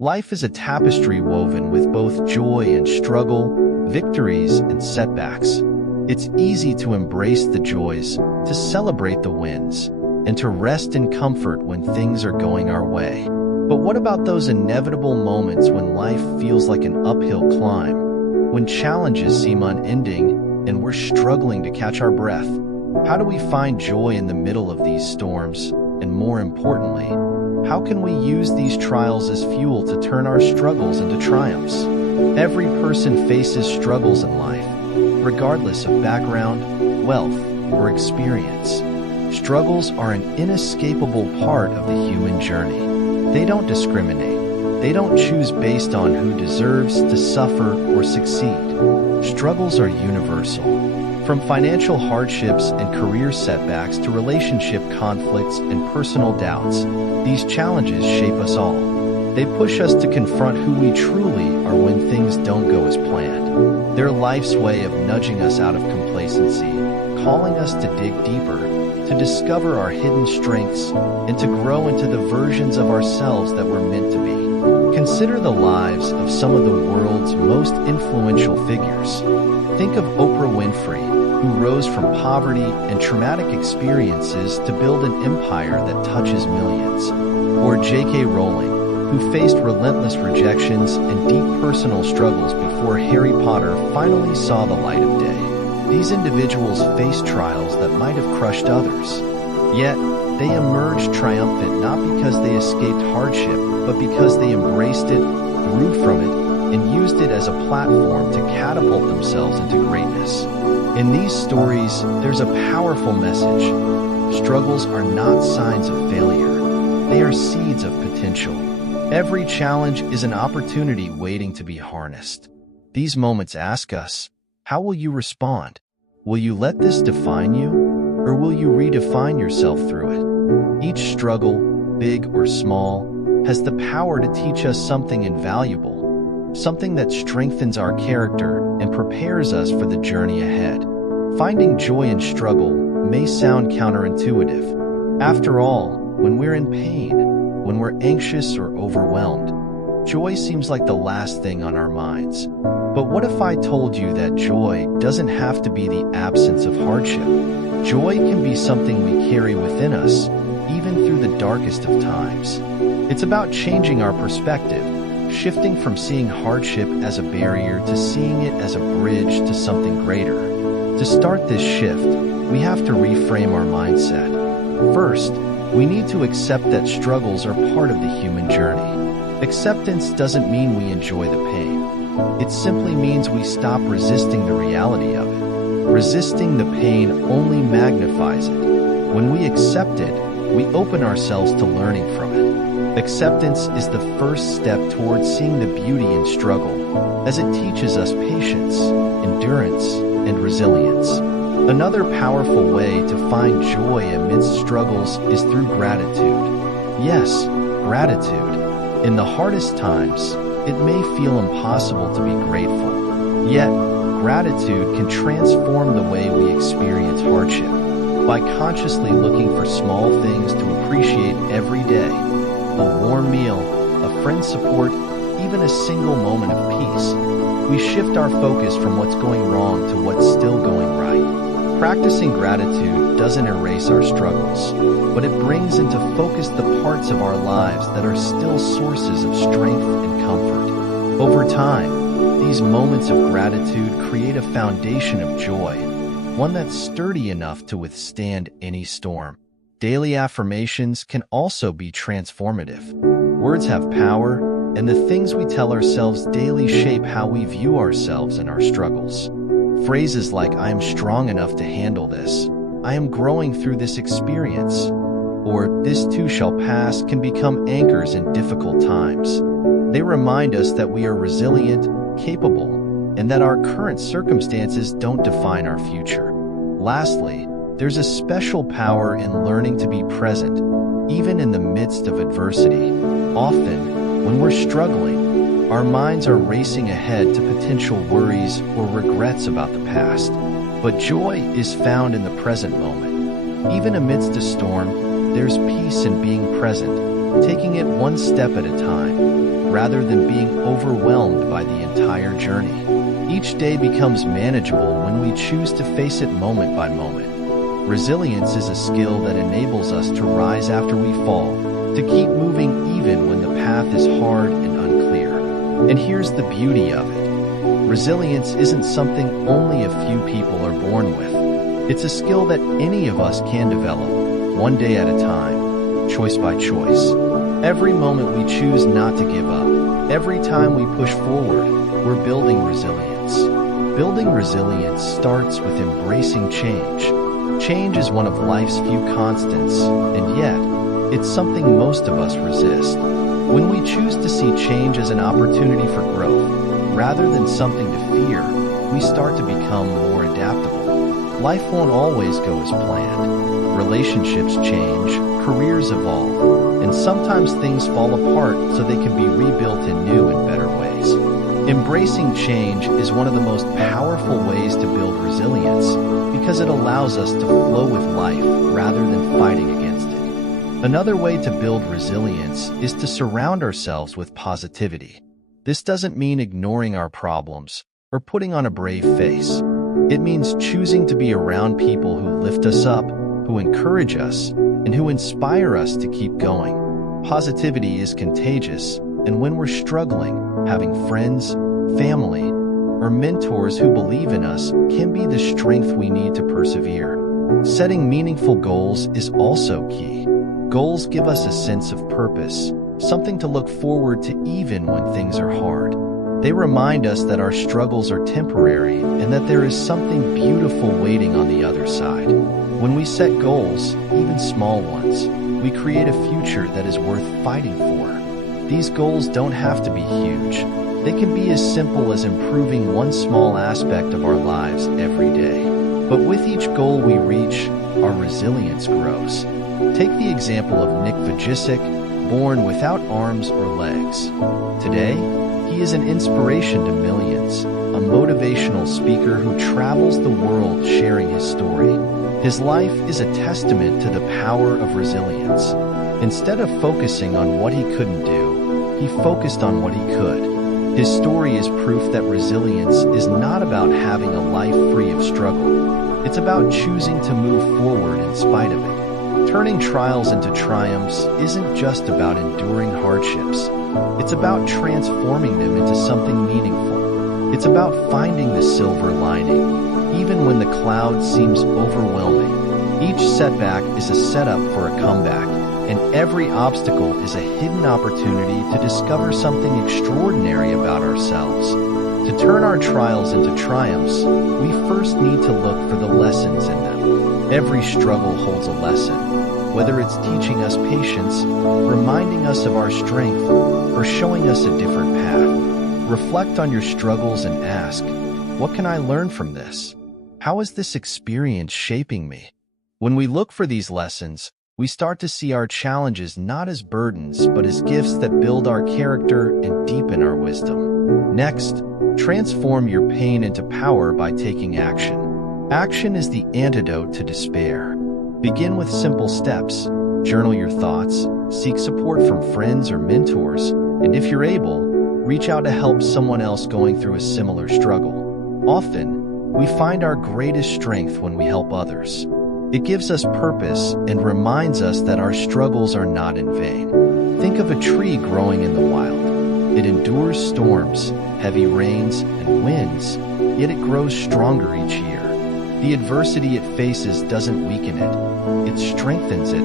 Life is a tapestry woven with both joy and struggle, victories and setbacks. It's easy to embrace the joys, to celebrate the wins, and to rest in comfort when things are going our way. But what about those inevitable moments when life feels like an uphill climb, when challenges seem unending and we're struggling to catch our breath? How do we find joy in the middle of these storms? And more importantly, how can we use these trials as fuel to turn our struggles into triumphs? Every person faces struggles in life, regardless of background, wealth, or experience. Struggles are an inescapable part of the human journey. They don't discriminate. They don't choose based on who deserves to suffer or succeed. Struggles are universal. From financial hardships and career setbacks to relationship conflicts and personal doubts, these challenges shape us all. They push us to confront who we truly are when things don't go as planned. They're life's way of nudging us out of complacency, calling us to dig deeper, to discover our hidden strengths, and to grow into the versions of ourselves that we're meant to be. Consider the lives of some of the world's most influential figures. Think of Oprah Winfrey, who rose from poverty and traumatic experiences to build an empire that touches millions. Or J.K. Rowling, who faced relentless rejections and deep personal struggles before Harry Potter finally saw the light of day. These individuals faced trials that might have crushed others. Yet, they emerged triumphant not because they escaped hardship, but because they embraced it, grew from it, and used it as a platform to catapult themselves into greatness. In these stories, there's a powerful message. Struggles are not signs of failure. They are seeds of potential. Every challenge is an opportunity waiting to be harnessed. These moments ask us, how will you respond? Will you let this define you, or will you redefine yourself through it? Each struggle, big or small, has the power to teach us something invaluable, something that strengthens our character and prepares us for the journey ahead. Finding joy in struggle may sound counterintuitive. After all, when we're in pain, when we're anxious or overwhelmed, joy seems like the last thing on our minds. But what if I told you that joy doesn't have to be the absence of hardship? Joy can be something we carry within us, even through the darkest of times. It's about changing our perspective, shifting from seeing hardship as a barrier to seeing it as a bridge to something greater. To start this shift, we have to reframe our mindset. First, we need to accept that struggles are part of the human journey. Acceptance doesn't mean we enjoy the pain. It simply means we stop resisting the reality of it. Resisting the pain only magnifies it. When we accept it, we open ourselves to learning from it. Acceptance is the first step towards seeing the beauty in struggle, as it teaches us patience, endurance, and resilience. Another powerful way to find joy amidst struggles is through gratitude. Yes, gratitude. In the hardest times, it may feel impossible to be grateful. Yet, gratitude can transform the way we experience hardship. By consciously looking for small things to appreciate every day, a warm meal, a friend's support, even a single moment of peace, we shift our focus from what's going wrong to what's still going right. Practicing gratitude doesn't erase our struggles, but it brings into focus the parts of our lives that are still sources of strength and comfort. Over time, these moments of gratitude create a foundation of joy, one that's sturdy enough to withstand any storm. Daily affirmations can also be transformative. Words have power, and the things we tell ourselves daily shape how we view ourselves and our struggles. Phrases like, "I am strong enough to handle this," "I am growing through this experience," or "this too shall pass" can become anchors in difficult times. They remind us that we are resilient, capable, and that our current circumstances don't define our future. Lastly, there's a special power in learning to be present, even in the midst of adversity. Often, when we're struggling, our minds are racing ahead to potential worries or regrets about the past. But joy is found in the present moment. Even amidst a storm, there's peace in being present, taking it one step at a time. rather than being overwhelmed by the entire journey. Each day becomes manageable when we choose to face it moment by moment. Resilience is a skill that enables us to rise after we fall, to keep moving even when the path is hard and unclear. And here's the beauty of it. Resilience isn't something only a few people are born with. It's a skill that any of us can develop, one day at a time, choice by choice. Every moment we choose not to give up, every time we push forward, we're building resilience. Building resilience starts with embracing change. Change is one of life's few constants, and yet, it's something most of us resist. When we choose to see change as an opportunity for growth, rather than something to fear, we start to become more adaptable. Life won't always go as planned. Relationships change, careers evolve, and sometimes things fall apart so they can be rebuilt in new and better ways. Embracing change is one of the most powerful ways to build resilience because it allows us to flow with life rather than fighting against it. Another way to build resilience is to surround ourselves with positivity. This doesn't mean ignoring our problems or putting on a brave face. It means choosing to be around people who lift us up, who encourage us, and who inspire us to keep going. Positivity is contagious, and when we're struggling, having friends, family, or mentors who believe in us can be the strength we need to persevere. Setting meaningful goals is also key. Goals give us a sense of purpose, something to look forward to even when things are hard. They remind us that our struggles are temporary and that there is something beautiful waiting on the other side. When we set goals, even small ones, we create a future that is worth fighting for. These goals don't have to be huge. They can be as simple as improving one small aspect of our lives every day. But with each goal we reach, our resilience grows. Take the example of Nick Vujicic, born without arms or legs. Today, he is an inspiration to millions, a motivational speaker who travels the world sharing his story. His life is a testament to the power of resilience. Instead of focusing on what he couldn't do, he focused on what he could. His story is proof that resilience is not about having a life free of struggle. It's about choosing to move forward in spite of it. Turning trials into triumphs isn't just about enduring hardships. It's about transforming them into something meaningful. It's about finding the silver lining, even when the cloud seems overwhelming. Each setback is a setup for a comeback, and every obstacle is a hidden opportunity to discover something extraordinary about ourselves. To turn our trials into triumphs, we first need to look for the lessons in them. Every struggle holds a lesson, whether it's teaching us patience, reminding us of our strength, or showing us a different path. Reflect on your struggles and ask, what can I learn from this? How is this experience shaping me? When we look for these lessons, we start to see our challenges not as burdens, but as gifts that build our character and deepen our wisdom. Next, transform your pain into power by taking action. Action is the antidote to despair. Begin with simple steps. Journal your thoughts, seek support from friends or mentors, and if you're able, reach out to help someone else going through a similar struggle. Often, we find our greatest strength when we help others. It gives us purpose and reminds us that our struggles are not in vain. Think of a tree growing in the wild. It endures storms, heavy rains, and winds, yet it grows stronger each year. The adversity it faces doesn't weaken it. It strengthens it,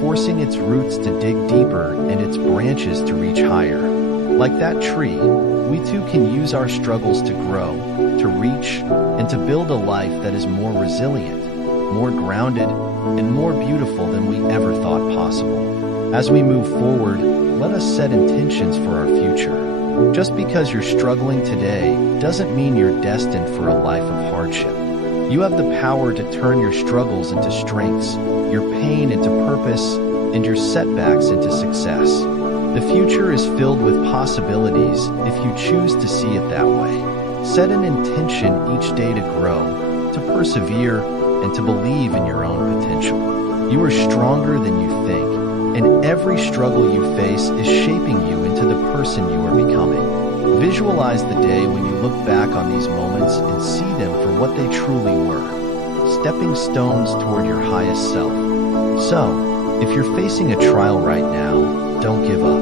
forcing its roots to dig deeper and its branches to reach higher. Like that tree, we too can use our struggles to grow, to reach, and to build a life that is more resilient, more grounded, and more beautiful than we ever thought possible. As we move forward, let us set intentions for our future. Just because you're struggling today doesn't mean you're destined for a life of hardship. You have the power to turn your struggles into strengths, your pain into purpose, and your setbacks into success. The future is filled with possibilities if you choose to see it that way. Set an intention each day to grow, to persevere, and to believe in your own potential. You are stronger than you think, And every struggle you face is shaping you into the person you are becoming. Visualize the day when you look back on these moments and see them for what they truly were, stepping stones toward your highest self. So, if you're facing a trial right now, don't give up.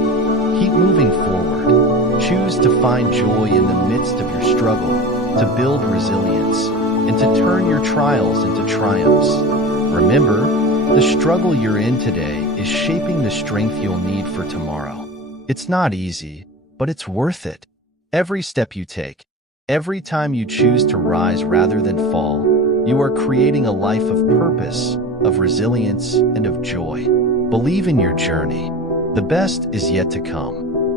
Keep moving forward. Choose to find joy in the midst of your struggle, to build resilience, and to turn your trials into triumphs. Remember, the struggle you're in today is shaping the strength you'll need for tomorrow. It's not easy, but it's worth it. Every step you take, every time you choose to rise rather than fall, you are creating a life of purpose, of resilience, and of joy. Believe in your journey. The best is yet to come.